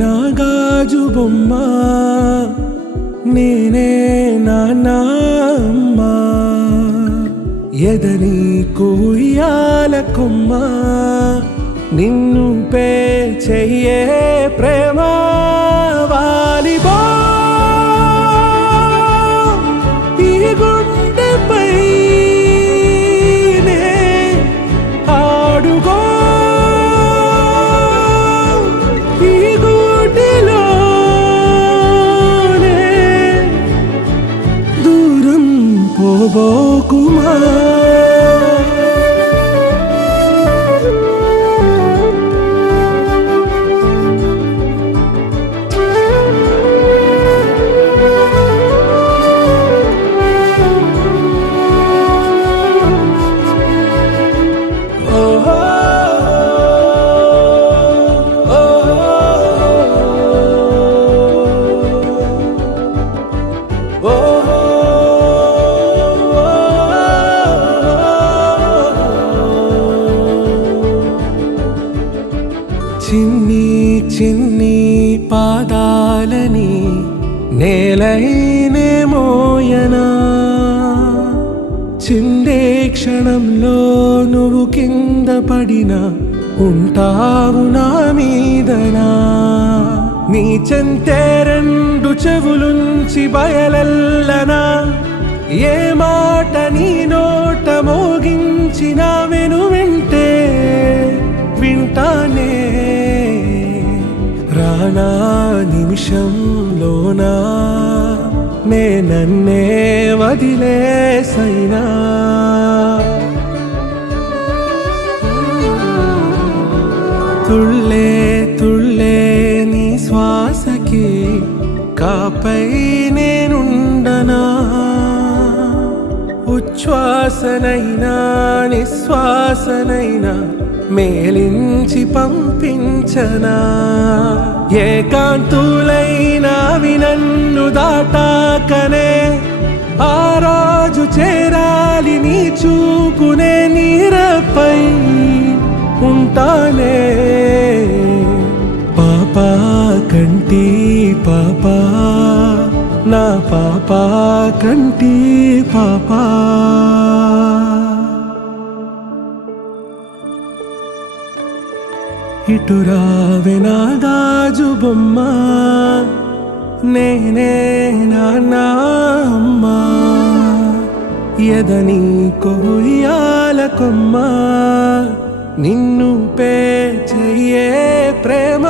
నా గాజు బొమ్మ నేనే నాన్న అమ్మ ఎదని కుయ్యాల కొమ్మ నిన్ను పే చెయ్యే ప్రేమ వాలిబో ఈ గుండెపై నే ఆడుగో ఈ గుడిలోనే దూరం పోబోకుమా చిన్ని చిన్ని పాదాలని నేలైనే మోయనా చిందే క్షణంలో నువ్వు కింద పడినా ఉంటావు నా మీదనా నీ చెంతే రెండు చెవులుంచి బయలెల్లనా ఏ మాట నీ నోట మోగించిన వెను వింటే వింటానే రానా నిమిషంలోనా నే నన్నే వదిలేసైనా తుళ్ళే తుళ్ళే నీ శ్వాసకి కాపై నేనుండనా ఉచ్ఛ్వాసనైనా నిశ్వాసనైనా మేలించి పంపించనా ఏకాంతులైనవి నన్ను దాటాకనే ఆ రాజు చేరాలి నీ చూపునే నీరపై ఉంటానే పాపా కంటి పాపా నా పాపా కంటి పాపా ఇటురావే నా గాజు బొమ్మ నేనే నాన్న అమ్మ ఎదని కొయ్యాల కొమ్మ నిన్ను పే చెయ్యే ప్రేమ